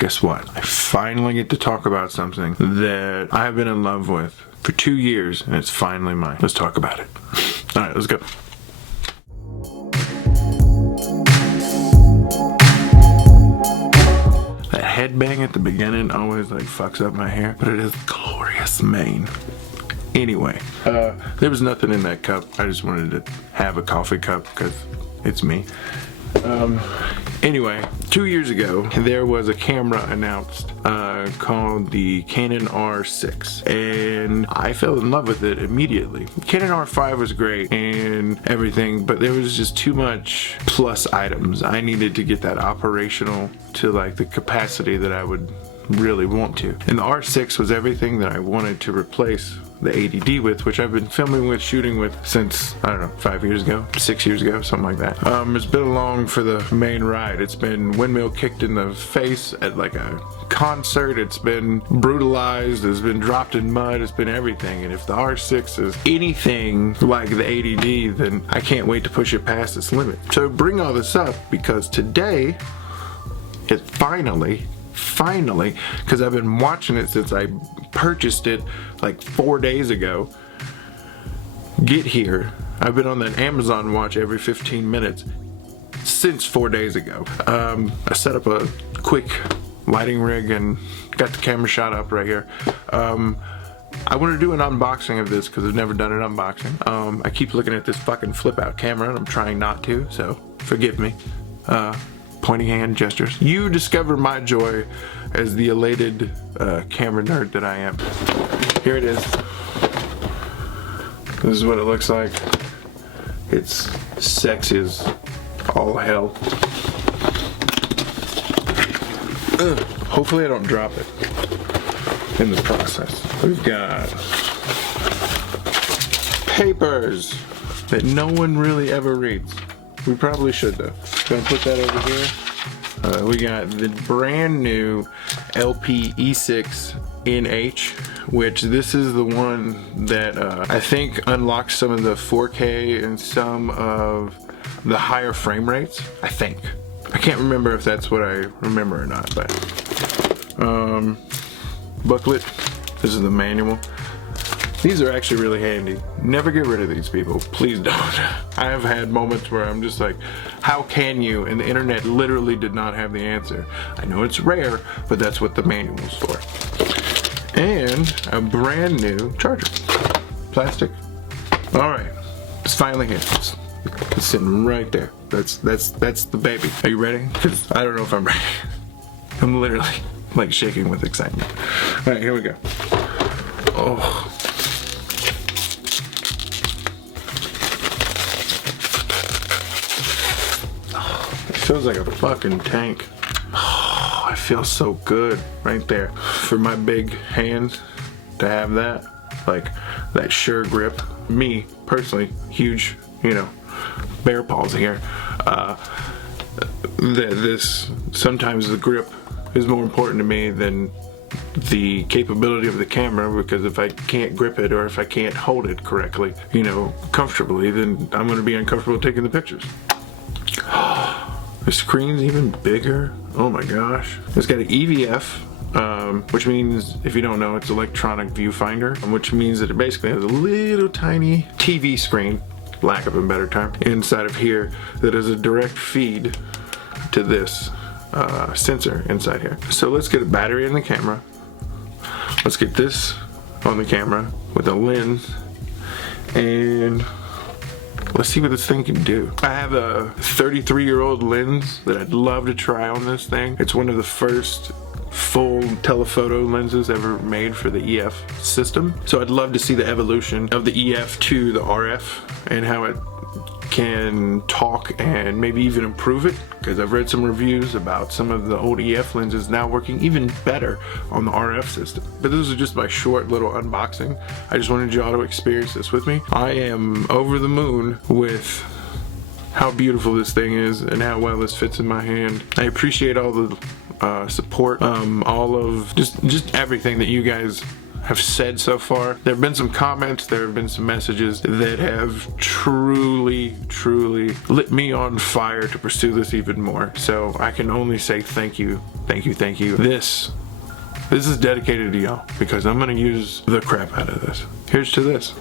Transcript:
guess what? I finally get to talk about something that I've been in love with for 2 years, and it's finally mine. Let's talk about it. All right, let's go. That headbang at the beginning always like fucks up my hair, but it is glorious mane. Anyway, there was nothing in that cup. I just wanted to have a coffee cup because it's me. Anyway, 2 years ago, there was a camera announced called the Canon R6, and I fell in love with it immediately. Canon R5 was great and everything, but there was just too much plus items. I needed to get that operational to like the capacity that I would really want to. And the R6 was everything that I wanted to replace the 80D with, which I've been filming with, shooting with since, I don't know, 5 years ago, 6 years ago, something like that. It's been along for the main ride. It's been windmill kicked in the face at like a concert. It's been brutalized. It's been dropped in mud. It's been everything. And if the R6 is anything like the 80D, then I can't wait to push it past its limit. So bring all this up because today, it finally, because I've been watching it since I purchased it like 4 days ago, get here. I've been on that Amazon watch every 15 minutes since 4 days ago. I set up a quick lighting rig and got the camera shot up right here. I want to do an unboxing of this because I've never done an unboxing. I keep looking at this fucking flip out camera and I'm trying not to, so forgive me. Pointing hand gestures. You discover my joy as the elated camera nerd that I am. Here it is. This is what it looks like. It's sexy as all hell. Hopefully I don't drop it in the process. We've got papers that no one really ever reads. We probably should though. Gonna put that over here. We got the brand new LP-E6 NH, which this is the one that I think unlocks some of the 4K and some of the higher frame rates. I think. I can't remember if that's what I remember or not, but booklet. This is the manual. These are actually really handy. Never get rid of these, people. Please don't. I have had moments where I'm just like, how can you? And the internet literally did not have the answer. I know it's rare, but that's what the manual's for. And a brand new charger. Plastic. All right, it's finally here. It's sitting right there. That's the baby. Are you ready? 'Cause I don't know if I'm ready. I'm literally like shaking with excitement. All right, here we go. Oh. Feels like a fucking tank. Oh, I feel so good right there. For my big hands to have that, like that sure grip. Me, personally, huge, you know, bear paws here. Sometimes the grip is more important to me than the capability of the camera, because if I can't grip it or if I can't hold it correctly, you know, comfortably, then I'm gonna be uncomfortable taking the pictures. The screen's even bigger. Oh my gosh. It's got an EVF, which means, if you don't know, it's electronic viewfinder, which means that it basically has a little tiny TV screen, lack of a better term, inside of here that is a direct feed to this sensor inside here. So let's get a battery in the camera. Let's get this on the camera with a lens, and let's see what this thing can do. I have a 33-year-old lens that I'd love to try on this thing. It's one of the first full telephoto lenses ever made for the EF system. So I'd love to see the evolution of the EF to the RF and how it can talk and maybe even improve it, because I've read some reviews about some of the old EF lenses now working even better on the RF system. But this is just my short little unboxing. I just wanted y'all to experience this with me. I am over the moon with how beautiful this thing is and how well this fits in my hand. I appreciate all the support, all of just everything that you guys have said so far. There have been some comments, there have been some messages that have truly lit me on fire to pursue this even more. So I can only say thank you. This is dedicated to y'all because I'm gonna use the crap out of this. Here's to this.